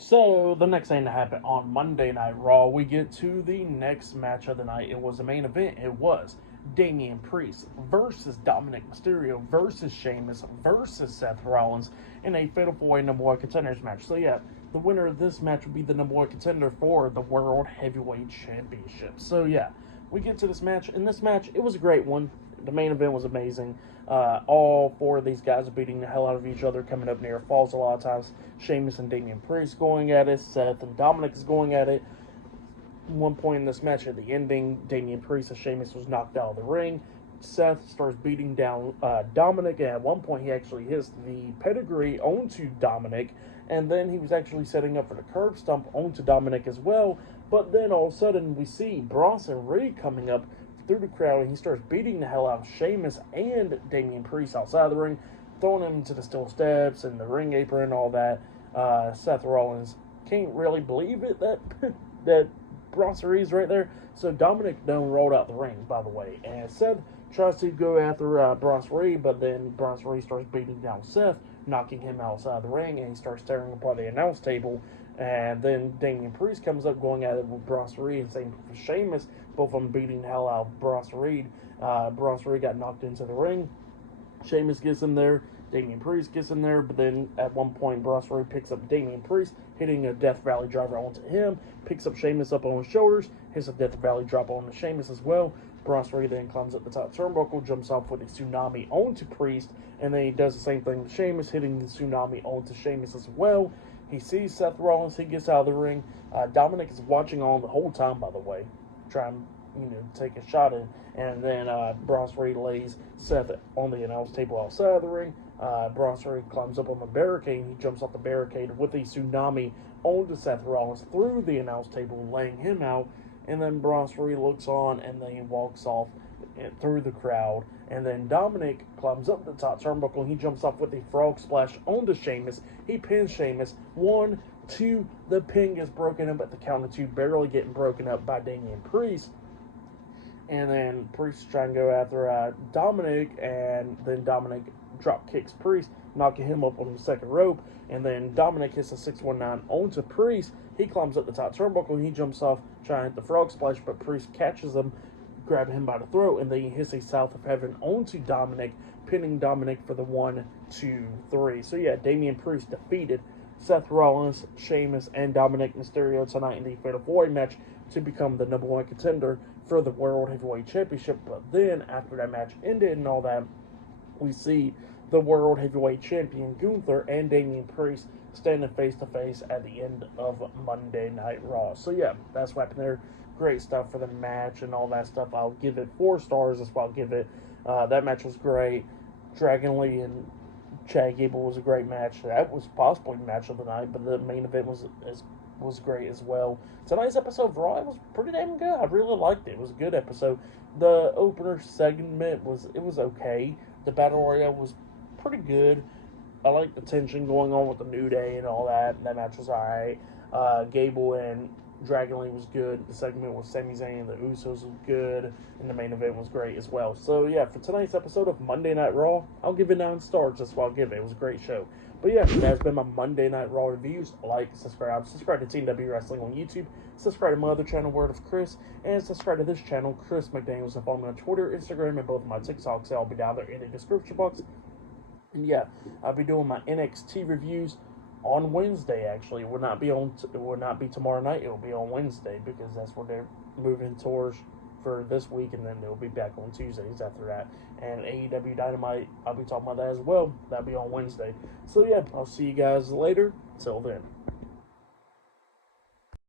So, the next thing that happened on Monday Night Raw, we get to the next match of the night. It was a main event. It was Damian Priest versus Dominik Mysterio versus Sheamus versus Seth Rollins in a Fatal 4-Way number one contenders match. So, yeah, the winner of this match would be the number one contender for the World Heavyweight Championship. So, yeah, we get to this match. In this match, it was a great one. The main event was amazing. All four of these guys are beating the hell out of each other, coming up near falls a lot of times. Sheamus and Damian Priest going at it. Seth and Dominik is going at it. One point in this match, at the ending, Damian Priest and Sheamus was knocked out of the ring. Seth starts beating down Dominik, and at one point he actually hits the pedigree onto Dominik, and then he was actually setting up for the curb stomp onto Dominik as well. But then all of a sudden we see Bronson Reed coming up through the crowd, and he starts beating the hell out of Sheamus and Damian Priest outside the ring, throwing him into the steel steps and the ring apron and all that. Seth Rollins can't really believe it that that Bronson Reed's right there. So Dominik done rolled out the ring, by the way, and Seth tries to go after Bronson Reed, but then Bronson Reed starts beating down Seth, knocking him outside the ring, and he starts tearing apart the announce table. And then Damian Priest comes up going at it with Bronson Reed, and same for Sheamus, both of them beating the hell out of Bronson Reed. Bronson Reed got knocked into the ring. Sheamus gets in there. Damian Priest gets in there, but then at one point, Bronson Reed picks up Damian Priest, hitting a Death Valley driver onto him, picks up Sheamus up on his shoulders, hits a Death Valley drop onto Sheamus as well. Bronson Reed then climbs up the top turnbuckle, jumps off with a tsunami onto Priest, and then he does the same thing to Sheamus, hitting the tsunami onto Sheamus as well. He sees Seth Rollins, he gets out of the ring. Dominik is watching on the whole time, by the way, trying take a shot in, and then Bronson Reed lays Seth on the announce table outside of the ring. Bronson Reed climbs up on the barricade, and he jumps off the barricade with a tsunami onto Seth Rollins through the announce table, laying him out. And then Bronson Reed looks on, and then he walks off through the crowd. And then Dominik climbs up the top turnbuckle, and he jumps off with a frog splash onto Sheamus. He pins Sheamus. 1, 2, the pin gets broken up at the count of 2, barely getting broken up by Damian Priest. And then Priest trying to go after Dominik, and then Dominik drop kicks Priest, knocking him up on the second rope. And then Dominik hits a 619 onto Priest. He climbs up the top turnbuckle, and he jumps off trying to hit the frog splash, but Priest catches him, grabbing him by the throat, and then he hits a South of Heaven onto Dominik, pinning Dominik for the 1, 2, 3. So yeah, Damian Priest defeated Seth Rollins, Sheamus, and Dominik Mysterio tonight in the Fatal 4-Way match to become the number one contender for the World Heavyweight Championship. But then, after that match ended and all that, we see the World Heavyweight Champion Gunther and Damian Priest standing face to face at the end of Monday Night Raw. So yeah, that's what happened there. Great stuff for the match and all that stuff. I'll give it 4 stars. That's what I'll give it. That match was great. Dragon Lee and Chad Gable was a great match. That was possibly the match of the night, but the main event was great as well. Tonight's episode of Raw was pretty damn good. I really liked it. It was a good episode. The opener segment was okay. The Battle Royale was pretty good. I like the tension going on with the New Day and all that. That match was alright. Gable and Dragon Lee was good. The segment with Sami Zayn and the Usos was good. And the main event was great as well. So yeah, for tonight's episode of Monday Night Raw, I'll give it 9 stars. That's what I'll give it. It was a great show. But yeah, that's been my Monday Night Raw reviews. Like, subscribe to Team W Wrestling on YouTube. Subscribe to my other channel, Word of Chris. And subscribe to this channel, Chris McDaniels. And follow me on Twitter, Instagram, and both of my TikToks. I'll be down there in the description box. And yeah, I'll be doing my NXT reviews on Wednesday. Actually, it will not be tomorrow night. It will be on Wednesday, because that's what they're moving towards for this week, and then they'll be back on Tuesdays after that. And AEW Dynamite, I'll be talking about that as well. That'll be on Wednesday. So yeah, I'll see you guys later. Till then.